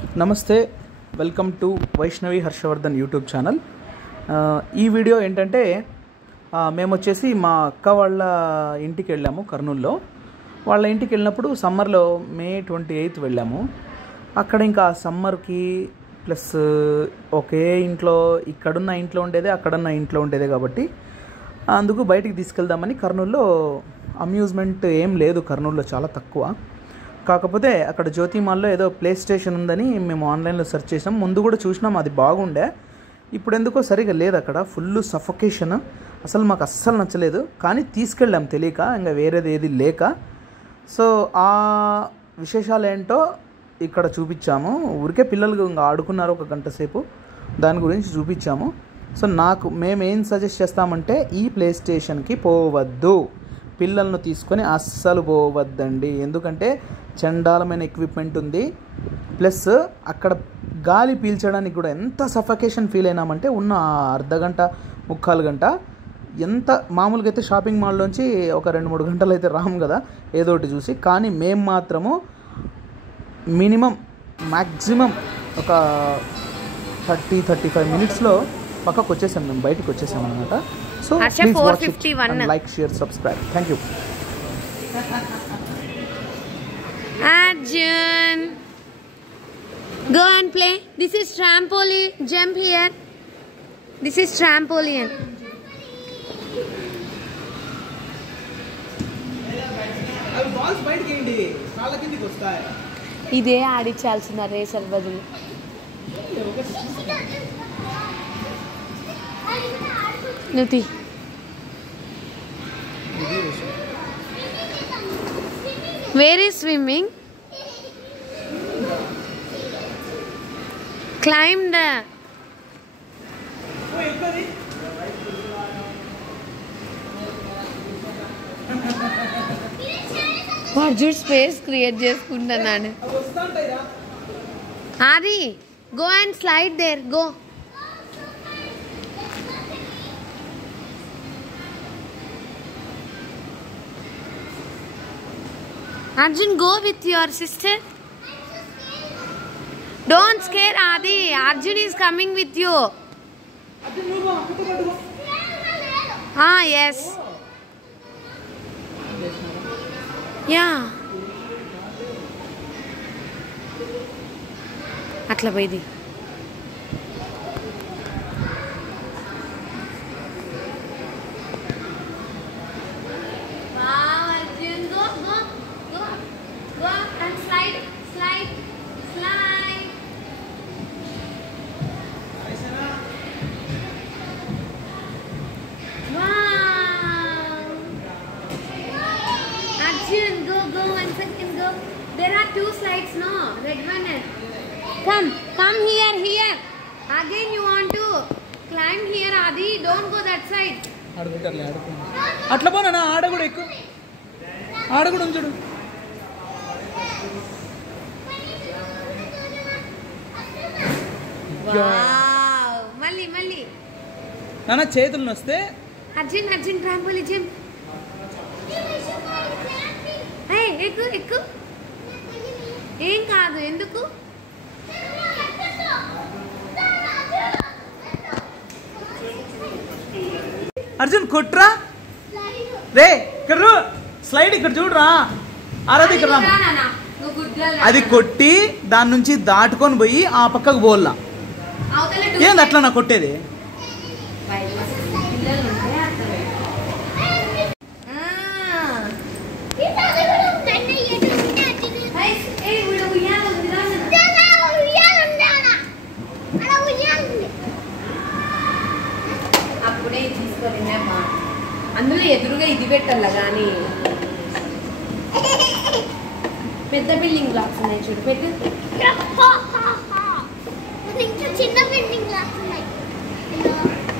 నమస్తే, welcome to Vaishnavi Harshavardhan YouTube channel. ఈ video ఏంటంటే మేము వచ్చేసి మా అక్క వాళ్ళ ఇంటికి వెళ్ళాము కర్నూలులో. వాళ్ళ ఇంటికి వెళ్ళినప్పుడు సమ్మర్లో May 28 వెళ్ళాము. అక్కడ ఇంకా సమ్మర్కి ప్లస్ ఒకే ఇంట్లో, ఇక్కడున్న ఇంట్లో ఉండేదే అక్కడున్న ఇంట్లో ఉండేదే కాబట్టి అందుకు బయటికి తీసుకెళ్దామని కర్నూలులో అమ్యూజ్మెంట్ ఏం లేదు, కర్నూలులో చాలా తక్కువ. కాకపోతే అక్కడ జ్యోతి మాల్లో ఏదో ప్లే స్టేషన్ ఉందని మేము ఆన్లైన్లో సెర్చ్ చేసాం. ముందు కూడా చూసినాం, అది బాగుండే. ఇప్పుడు ఎందుకో సరిగా లేదు, అక్కడ ఫుల్ సఫకేషన్. అసలు మాకు అస్సలు నచ్చలేదు. కానీ తీసుకెళ్ళాం తెలియక, ఇంకా వేరేది ఏది లేక. సో ఆ విశేషాలు ఏంటో ఇక్కడ చూపించాము. ఊరికే పిల్లలు ఇంకా ఆడుకున్నారు ఒక గంట సేపు, దాని గురించి చూపించాము. సో మేము ఏం సజెస్ట్ చేస్తామంటే ఈ ప్లే స్టేషన్కి పోవద్దు, పిల్లలను తీసుకొని అస్సలు పోవద్దండి. ఎందుకంటే చండాలమైన ఎక్విప్మెంట్ ఉంది, ప్లస్ అక్కడ గాలి పీల్చడానికి కూడా ఎంత సఫకేషన్ ఫీల్ అయినామంటే ఉన్న అర్ధగంట ముక్కాలు గంట. ఎంత మామూలుగా అయితే షాపింగ్ మాల్లోంచి ఒక 2-3 గంటలు అయితే రాము కదా ఏదో ఒకటి చూసి. కానీ మేము మాత్రము మ్యాక్సిమం ఒక 30-35 మినిట్స్లో పక్కకు వచ్చేసాం, మేము బయటకు వచ్చేసాం అనమాట. So please watch it and like, share, subscribe. Thank you. Arjun, go and play. This is trampoline. Jump here. This is trampoline. Balls బయటికి ఏంటి, కాళ్ళ కిందికి వస్తాయి. ఇదే ఆడించాల్సిన రేసర్ బదులు. నువ్వు Where is swimming? Climb the. Arjun space create చేసుకుంటున్నాను. Adi, go and slide there. Go. Arjun, go with your sister. Don't scare Adi. Arjun is coming with you. Yes. Yeah. Atla poidi. Go 1 second, go. There are 2 slides, no? Red one. Come here. Again you want to climb here, Adi. Don't go that side. అట్లా పోనా, ఆడ కూడా ఎక్కువ, ఆడ కూడా ఉంచుడు. మళ్ళీ నాన్న చేతులు వస్తే. Arjun trampoline jump. ఎక్కు. ఏం కాదు, ఎందుకు? అర్జున్ కొట్రా రే, ఇక్కడ స్లైడ్ ఇక్కడ చూడరా. ఆరాధ ఇక్కడ రా. అది కొట్టి దాని నుంచి దాటుకొని పోయి ఆ పక్కకు పోల్లా. ఏంది అట్లా నా కొట్టేది? అప్పుడే తీసుకోలేమా, అందులో ఎదురుగా ఇది పెట్టాల. కానీ పెద్ద బిల్డింగ్ బ్లాక్స్ ఉన్నాయి చూడు, పెట్టు.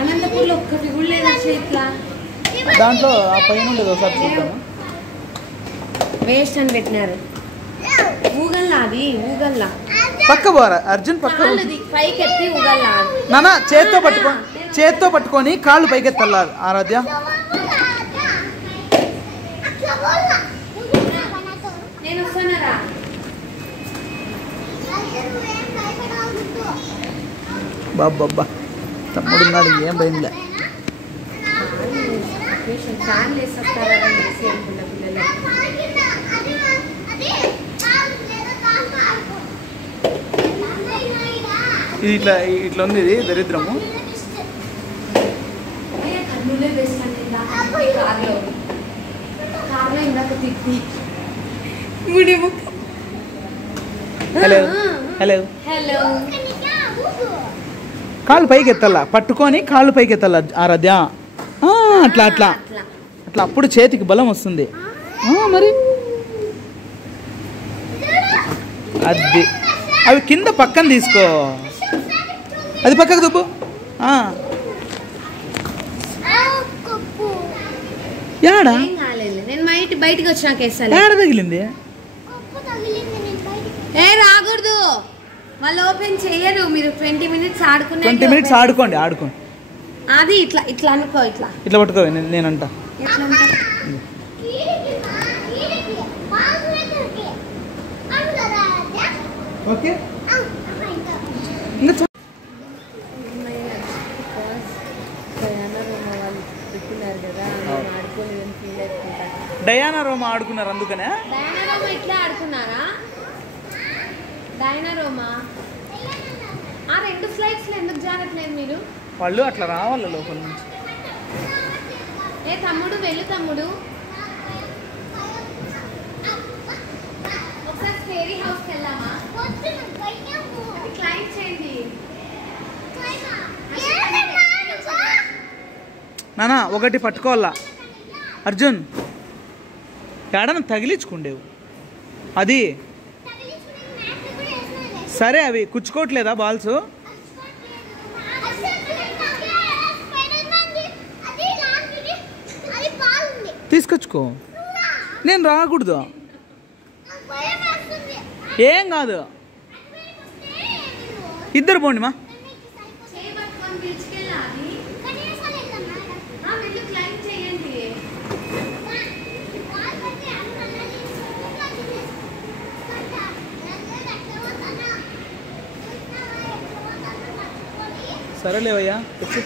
అనంతపూర్లో ఒక్కటి కూడా లేదా ఇట్లా? దాంట్లో ఆ పైన ఉండేది ఒకసారి చూద్దాము. వేస్ట్ అని పెట్టినారు. ఊగల్లా, అది ఊగల్లా. పక్క పోరా అర్జున్, పక్క పైకి ఎత్తి ఊగల్లా. నాన్న చేత్తో పట్టుకొని కాళ్ళు పైకెత్తాల ఆరాధ్య. నేను వస్తానరా. బాబ్బా తమ్ముడు ఉన్నాడు, ఏం భయంలే. ఇది ఇట్లా ఇట్లా ఉంది, ఇది దరిద్రము. Hello hello hello. కాళ్ళు పైకి ఎత్తాల, పట్టుకొని కాళ్ళు పైకి ఎత్తాల ఆరాధ్య. అట్లా అట్లా అట్లా, అప్పుడు చేతికి బలం వస్తుంది. మరి అది అవి కింద పక్కన తీసుకో, అది పక్కకు దుబ్బు. యాడా బయటకు వచ్చినాక యాడ తగిలింది? ఏ రాకూడదు, వాళ్ళు ఓపెన్ చేయరు. మీరు 20 minutes ఆడుకునే 20 minutes ఆడుకోండి. అది ఇట్లా ఇట్లా అనుకో, ఇట్లా ఇట్లా పట్టుకో. నేనంట ఓకే. డయానా రోమా ఆడుకున్నారు అందుకనే. డయానా రోమా ఇట్లా ఆడుకున్నారా? డయానా రోమా ఆ 2 స్లైడ్స్ లో ఎందుకు జారట్లేదు మీరు? వాళ్ళు అట్లా రావాలి లోపల నుంచి. ఏ తమ్ముడు వెళ్ళు తమ్ముడు, ఒకసారి ఫెయిరీ హౌస్కి వెళ్దామా? క్లైంబ్ చేయండి నానా. ఒకటి పట్టుకోవాలా అర్జున్, ఏడన్నా తగిలించుకుండేవు. అది సరే, అవి కుచ్చుకోవట్లేదా బాల్స్? తీసుకొచ్చుకో. నేను రాకూడదు, ఏం కాదు. ఇద్దరు పోండి మా. సరేలేవయ్యా వచ్చి.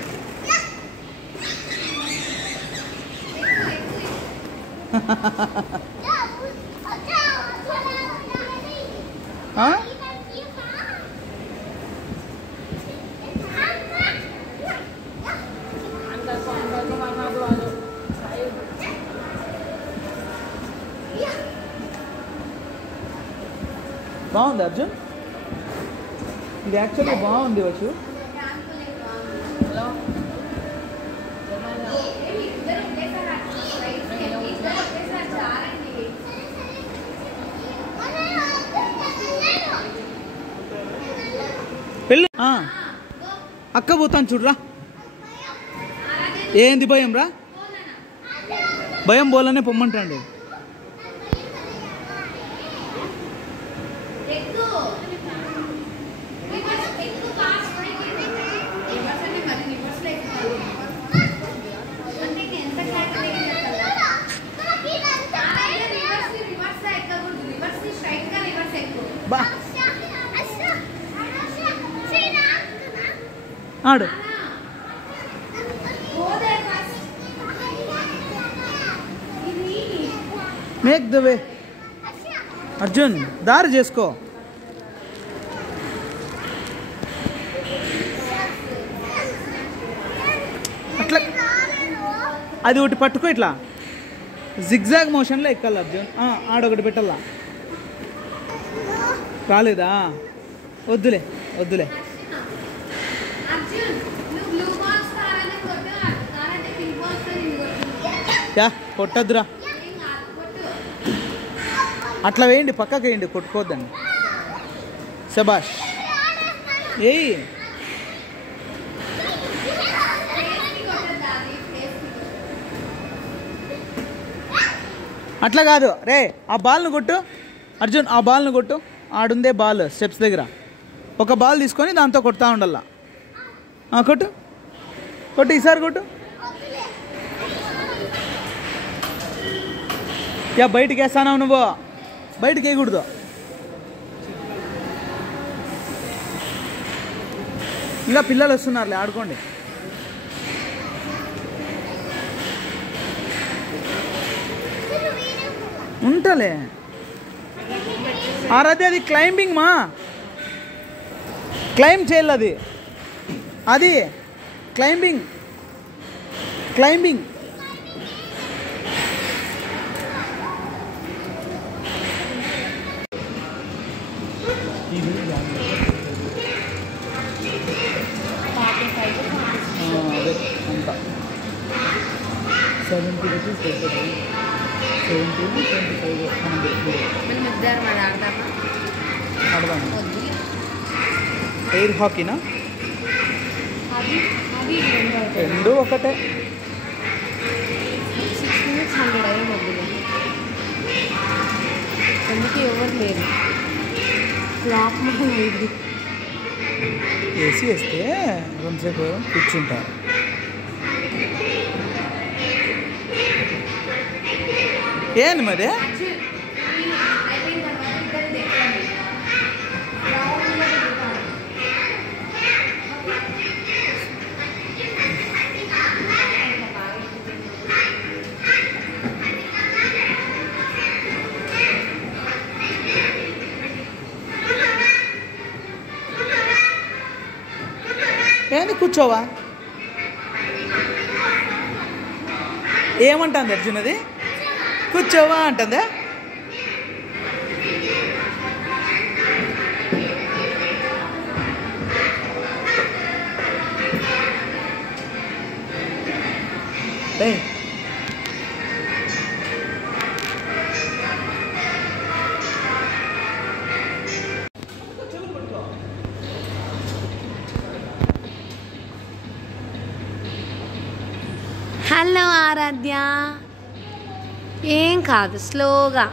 బాగుంది అర్జున్, ఇది యాక్చువల్గా బాగుంది. వచ్చు పెళ్ళి అక్క పోతాను చూడరా. ఏంది భయం రా? భయం పోలనే పొమ్మంటాండి. బా ఆడు. మేక్ ద వే అర్జున్, దారి చేసుకో. అట్లా అది ఒకటి పట్టుకో, ఇట్లా జిగ్జాగ్ మోషన్లో ఎక్కాలి అర్జున్. ఆడొకటి పెట్టాలా? రాలేదా? వద్దులే వద్దులే. యా కొట్టద్దురా, అట్లా వేయండి, పక్కకి వేయండి, కొట్టుకోవద్దండి. శబాష్. ఏయ్ అట్లా కాదు రే. ఆ బాల్ను కొట్టు అర్జున్, ఆ బాల్ను కొట్టు. ఆడుందే బాల్ స్టెప్స్ దగ్గర. ఒక బాల్ తీసుకొని దాంతో కొడతా ఉండాల. కొట్టు కొట్టు, ఈసారి కొట్టు. యా బయటికి వేస్తానావు నువ్వు, బయటికి వేయకూడదు. ఇంకా పిల్లలు వస్తున్నారులే, ఆడుకోండి. ఉంటలే ఆరాధ్య, అది క్లైంబింగ్ మా, క్లైంబ్ చేయాలి అది, అది క్లైంబింగ్ క్లైంబింగ్. అదే అంత 70 రూపీస్ 70-75 ఆడదాము. ఎయిర్ హాకీనా? రెండు ఒకటే. 6 minutes 100 అయ్యే మొగ్గులు ఎందుకు ఎవరు లేరు. ఫ్లాప్ మహల్ ఇది ఏసీ వేస్తే కొంచెంసేపు కూర్చుంటారు. ఏంది మరి? ఏంది కూర్చోవా? ఏమంటుంది అర్జున్? అది కూర్చోవా అంటుందా? హలో ఆరాధ్య, ఏం కాదు, స్లోగా.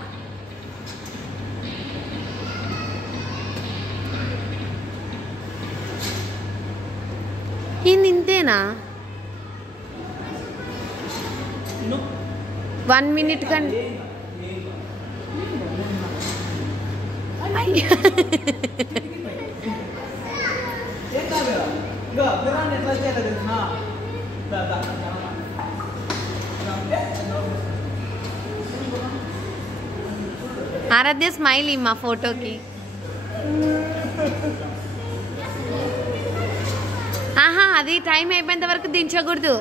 ఇది ఇంతేనా? 1 minute కంటే ఆరాధ్య స్మైల్ మా ఫోటోకి. ఆహా, అది టైం అయిపోయేంత వరకు దించకూడదు.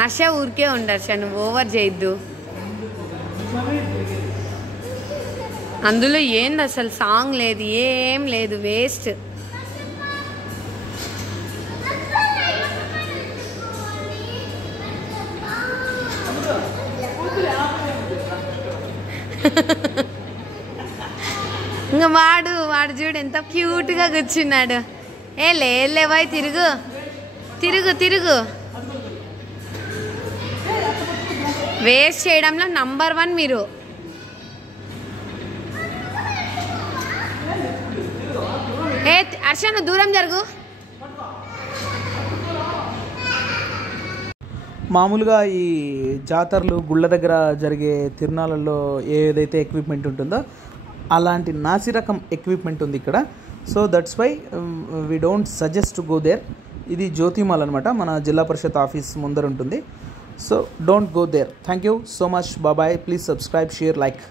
హర్ష ఊరికే ఉండు హర్ష, నువ్వు ఓవర్ చేయొద్దు. అందులో ఏంది అసలు సాంగ్ లేదు, ఏం లేదు, వేస్ట్. ఇంకా వాడు చూడు ఎంత క్యూట్గా కూర్చున్నాడు. లేవాయి, తిరుగు తిరుగు తిరుగు. వేస్ట్ చేయడంలో నంబర్ 1 మీరు. హర్ష నువ్వు దూరం జరుగు. మామూలుగా ఈ జాతరలు గుళ్ళ దగ్గర జరిగే తిరునాళ్ళల్లో ఏదైతే ఎక్విప్మెంట్ ఉంటుందో అలాంటి నాసిరకం ఎక్విప్మెంట్ ఉంది ఇక్కడ. So that's why we don't suggest to go there. ఇది జ్యోతిమాల్ అనమాట, మన జిల్లా పరిషత్ ఆఫీస్ ముందర ఉంటుంది. So don't go there. Thank you so much. Bye. Please subscribe, share, like.